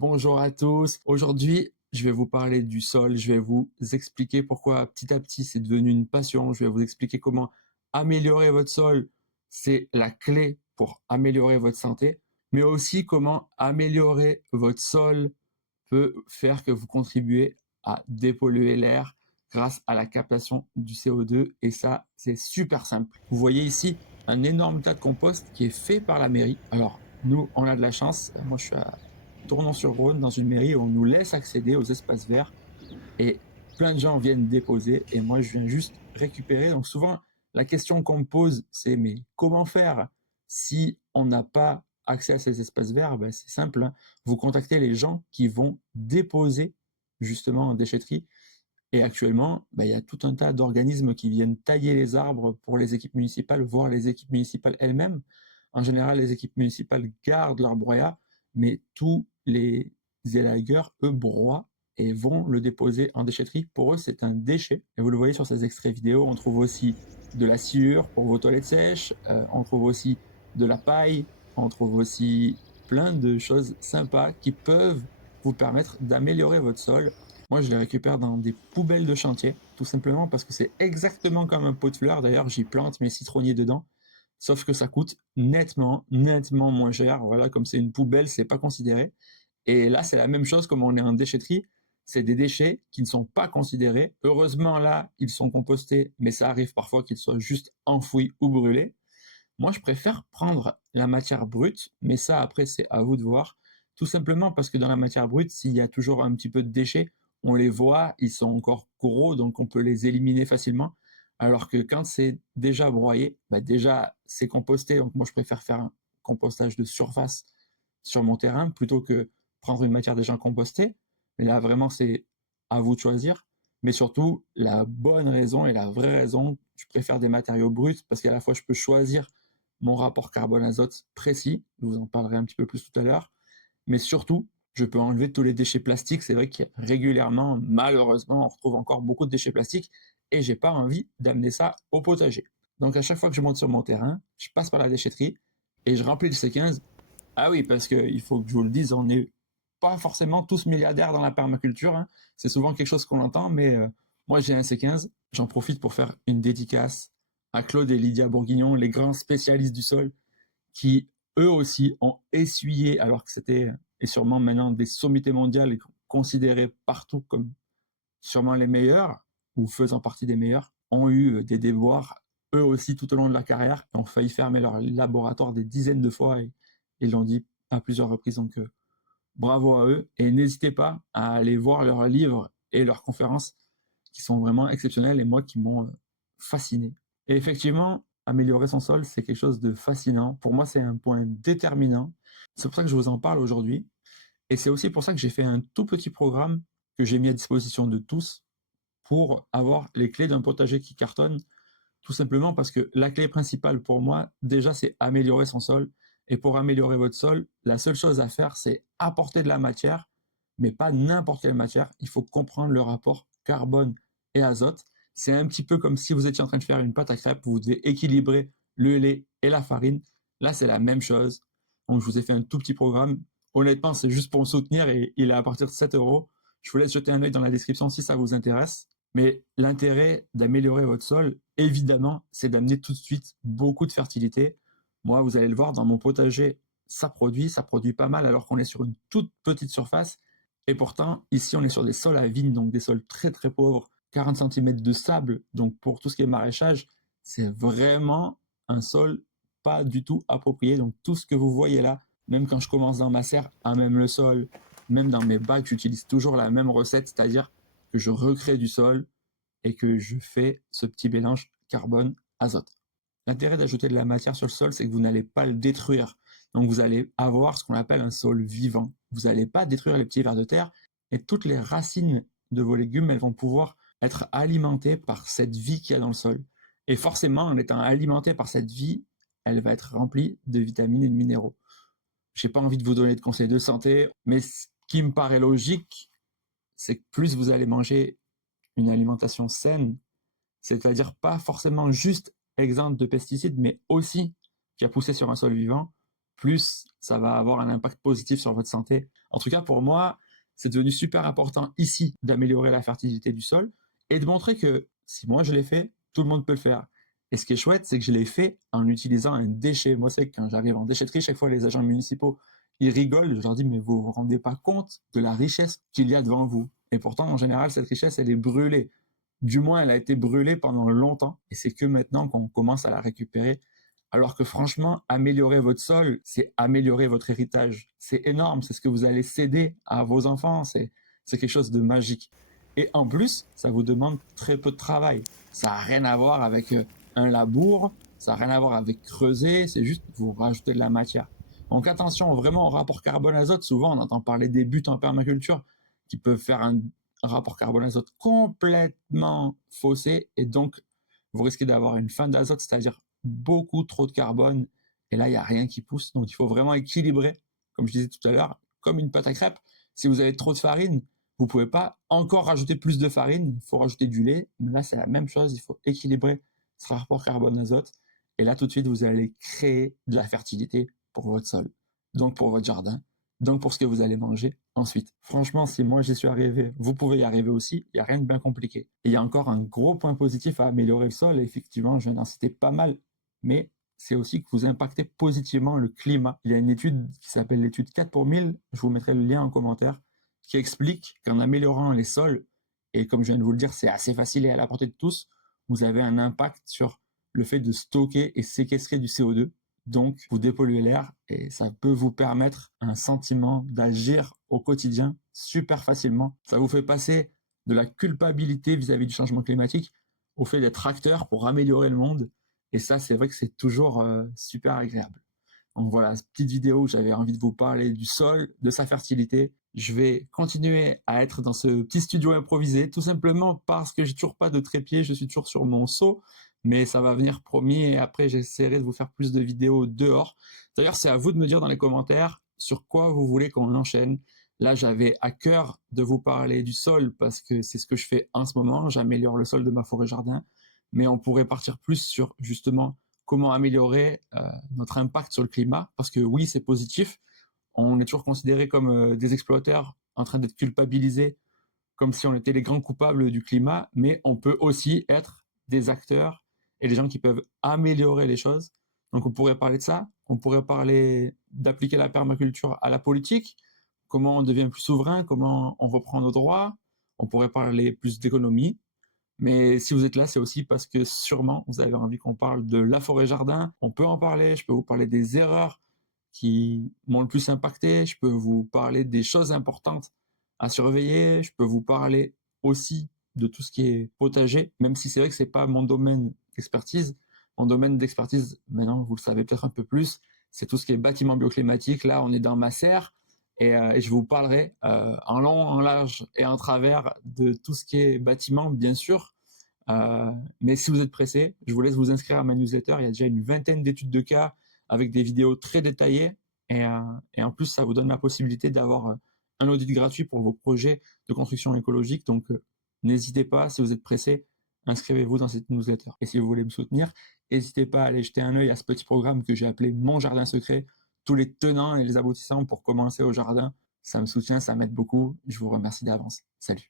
Bonjour à tous. Aujourd'hui, je vais vous parler du sol. Je vais vous expliquer pourquoi petit à petit c'est devenu une passion. Je vais vous expliquer comment améliorer votre sol. C'est la clé pour améliorer votre santé, mais aussi comment améliorer votre sol peut faire que vous contribuez à dépolluer l'air grâce à la captation du CO2. Et ça, c'est super simple. Vous voyez ici un énorme tas de compost qui est fait par la mairie. Alors, nous, on a de la chance. Moi, je suis à Tournon-sur-Rhône, dans une mairie où on nous laisse accéder aux espaces verts et plein de gens viennent déposer et moi je viens juste récupérer. Donc souvent, la question qu'on me pose, c'est mais comment faire si on n'a pas accès à ces espaces verts? Ben, c'est simple, hein. Vous contactez les gens qui vont déposer justement en déchetterie. Et actuellement, ben, il y a tout un tas d'organismes qui viennent tailler les arbres pour les équipes municipales, voire les équipes municipales elles-mêmes. En général, les équipes municipales gardent leur broyat, mais tous les élagueurs, eux, broient et vont le déposer en déchetterie. Pour eux, c'est un déchet. Et vous le voyez sur ces extraits vidéo, on trouve aussi de la sciure pour vos toilettes sèches, on trouve aussi de la paille, on trouve aussi plein de choses sympas qui peuvent vous permettre d'améliorer votre sol. Moi, je les récupère dans des poubelles de chantier, tout simplement parce que c'est exactement comme un pot de fleurs. D'ailleurs, j'y plante mes citronniers dedans, sauf que ça coûte nettement, nettement moins cher. Voilà, comme c'est une poubelle, c'est pas considéré. Et là, c'est la même chose comme on est en déchetterie. C'est des déchets qui ne sont pas considérés. Heureusement, là, ils sont compostés, mais ça arrive parfois qu'ils soient juste enfouis ou brûlés. Moi, je préfère prendre la matière brute, mais ça, après, c'est à vous de voir. Tout simplement parce que dans la matière brute, s'il y a toujours un petit peu de déchets, on les voit, ils sont encore gros, donc on peut les éliminer facilement. Alors que quand c'est déjà broyé, bah déjà, c'est composté. Donc moi, je préfère faire un compostage de surface sur mon terrain plutôt que prendre une matière déjà compostée. Mais là, vraiment, c'est à vous de choisir. Mais surtout, la bonne raison et la vraie raison, je préfère des matériaux bruts parce qu'à la fois, je peux choisir mon rapport carbone-azote précis, je vous en parlerai un petit peu plus tout à l'heure, mais surtout, je peux enlever tous les déchets plastiques. C'est vrai que régulièrement, malheureusement, on retrouve encore beaucoup de déchets plastiques et j'ai pas envie d'amener ça au potager. Donc à chaque fois que je monte sur mon terrain, je passe par la déchetterie et je remplis le C15. Ah oui, parce qu'il faut que je vous le dise, on n'est pas forcément tous milliardaires dans la permaculture, hein. C'est souvent quelque chose qu'on entend, mais moi j'ai un C15. J'en profite pour faire une dédicace à Claude et Lydia Bourguignon, les grands spécialistes du sol, qui eux aussi ont essuyé, alors que c'était, et sûrement maintenant, des sommités mondiales considérées partout comme sûrement les meilleurs, ou faisant partie des meilleurs, ont eu des déboires, eux aussi, tout au long de leur carrière, et ont failli fermer leur laboratoire des dizaines de fois, et ils l'ont dit à plusieurs reprises. Donc, bravo à eux, et n'hésitez pas à aller voir leurs livres et leurs conférences, qui sont vraiment exceptionnelles, et moi, qui m'ont fasciné. Et effectivement, améliorer son sol, c'est quelque chose de fascinant. Pour moi, c'est un point déterminant. C'est pour ça que je vous en parle aujourd'hui. Et c'est aussi pour ça que j'ai fait un tout petit programme que j'ai mis à disposition de tous pour avoir les clés d'un potager qui cartonne, tout simplement parce que la clé principale pour moi, déjà, c'est améliorer son sol. Et pour améliorer votre sol, la seule chose à faire, c'est apporter de la matière, mais pas n'importe quelle matière. Il faut comprendre le rapport carbone et azote. C'est un petit peu comme si vous étiez en train de faire une pâte à crêpes, vous devez équilibrer le lait et la farine. Là, c'est la même chose. Donc, je vous ai fait un tout petit programme. Honnêtement, c'est juste pour me soutenir et il est à partir de 7 €. Je vous laisse jeter un œil dans la description si ça vous intéresse. Mais l'intérêt d'améliorer votre sol, évidemment, c'est d'amener tout de suite beaucoup de fertilité. Moi, vous allez le voir, dans mon potager, ça produit pas mal alors qu'on est sur une toute petite surface. Et pourtant, ici, on est sur des sols à vigne, donc des sols très très pauvres, 40 centimètres de sable. Donc pour tout ce qui est maraîchage, c'est vraiment un sol pas du tout approprié. Donc tout ce que vous voyez là, même quand je commence dans ma serre, à même le sol, même dans mes bacs, j'utilise toujours la même recette, c'est-à-dire que je recrée du sol et que je fais ce petit mélange carbone-azote. L'intérêt d'ajouter de la matière sur le sol, c'est que vous n'allez pas le détruire. Donc vous allez avoir ce qu'on appelle un sol vivant. Vous n'allez pas détruire les petits vers de terre et toutes les racines de vos légumes, elles vont pouvoir être alimentées par cette vie qu'il y a dans le sol. Et forcément, en étant alimentée par cette vie, elle va être remplie de vitamines et de minéraux. Je n'ai pas envie de vous donner de conseils de santé, mais ce qui me paraît logique, c'est que plus vous allez manger une alimentation saine, c'est-à-dire pas forcément juste exempte de pesticides, mais aussi qui a poussé sur un sol vivant, plus ça va avoir un impact positif sur votre santé. En tout cas, pour moi, c'est devenu super important ici d'améliorer la fertilité du sol et de montrer que si moi je l'ai fait, tout le monde peut le faire. Et ce qui est chouette, c'est que je l'ai fait en utilisant un déchet. Moi, c'est que quand j'arrive en déchetterie, chaque fois les agents municipaux, ils rigolent. Je leur dis, mais vous vous rendez pas compte de la richesse qu'il y a devant vous. Et pourtant, en général, cette richesse, elle est brûlée. Du moins, elle a été brûlée pendant longtemps. Et c'est que maintenant qu'on commence à la récupérer. Alors que franchement, améliorer votre sol, c'est améliorer votre héritage. C'est énorme, c'est ce que vous allez céder à vos enfants, c'est quelque chose de magique. Et en plus, ça vous demande très peu de travail. Ça n'a rien à voir avec un labour, ça n'a rien à voir avec creuser, c'est juste vous rajoutez de la matière. Donc attention vraiment au rapport carbone-azote. Souvent, on entend parler des buts en permaculture qui peuvent faire un rapport carbone-azote complètement faussé et donc vous risquez d'avoir une fin d'azote, c'est-à-dire beaucoup trop de carbone. Et là, il n'y a rien qui pousse. Donc, il faut vraiment équilibrer, comme je disais tout à l'heure, comme une pâte à crêpes. Si vous avez trop de farine, vous ne pouvez pas encore rajouter plus de farine. Il faut rajouter du lait. Mais là, c'est la même chose. Il faut équilibrer ce rapport carbone-azote. Et là, tout de suite, vous allez créer de la fertilité pour votre sol, donc pour votre jardin, donc pour ce que vous allez manger ensuite. Franchement, si moi j'y suis arrivé, vous pouvez y arriver aussi. Il n'y a rien de bien compliqué. Et il y a encore un gros point positif à améliorer le sol. Et effectivement, je viens d'en citer pas mal, mais c'est aussi que vous impactez positivement le climat. Il y a une étude qui s'appelle l'étude 4 pour 1000, je vous mettrai le lien en commentaire, qui explique qu'en améliorant les sols, et comme je viens de vous le dire, c'est assez facile et à la portée de tous, vous avez un impact sur le fait de stocker et séquestrer du CO2. Donc, vous dépolluez l'air et ça peut vous permettre un sentiment d'agir au quotidien super facilement. Ça vous fait passer de la culpabilité vis-à-vis du changement climatique au fait d'être acteur pour améliorer le monde. Et ça, c'est vrai que c'est toujours super agréable. Donc voilà, cette petite vidéo où j'avais envie de vous parler du sol, de sa fertilité. Je vais continuer à être dans ce petit studio improvisé, tout simplement parce que j'ai toujours pas de trépied, je suis toujours sur mon seau, mais ça va venir promis et après j'essaierai de vous faire plus de vidéos dehors. D'ailleurs, c'est à vous de me dire dans les commentaires sur quoi vous voulez qu'on enchaîne. Là, j'avais à cœur de vous parler du sol parce que c'est ce que je fais en ce moment, j'améliore le sol de ma forêt jardin, mais on pourrait partir plus sur justement comment améliorer notre impact sur le climat, parce que oui, c'est positif, on est toujours considéré comme des exploiteurs en train d'être culpabilisés, comme si on était les grands coupables du climat, mais on peut aussi être des acteurs et des gens qui peuvent améliorer les choses. Donc on pourrait parler de ça, on pourrait parler d'appliquer la permaculture à la politique, comment on devient plus souverain, comment on reprend nos droits, on pourrait parler plus d'économie, mais si vous êtes là, c'est aussi parce que sûrement vous avez envie qu'on parle de la forêt jardin. On peut en parler, je peux vous parler des erreurs qui m'ont le plus impacté, je peux vous parler des choses importantes à surveiller, je peux vous parler aussi de tout ce qui est potager, même si c'est vrai que c'est pas mon domaine d'expertise. Mon domaine d'expertise, maintenant vous le savez peut-être un peu plus, c'est tout ce qui est bâtiment bioclimatique. Là, on est dans ma serre et je vous parlerai en long, en large et en travers de tout ce qui est bâtiment, bien sûr. Mais si vous êtes pressé, je vous laisse vous inscrire à ma newsletter. Il y a déjà une vingtaine d'études de cas avec des vidéos très détaillées. Et en plus, ça vous donne la possibilité d'avoir un audit gratuit pour vos projets de construction écologique. Donc, n'hésitez pas, si vous êtes pressé, inscrivez-vous dans cette newsletter. Et si vous voulez me soutenir, n'hésitez pas à aller jeter un œil à ce petit programme que j'ai appelé Mon Jardin Secret. Tous les tenants et les aboutissants pour commencer au jardin. Ça me soutient, ça m'aide beaucoup. Je vous remercie d'avance. Salut.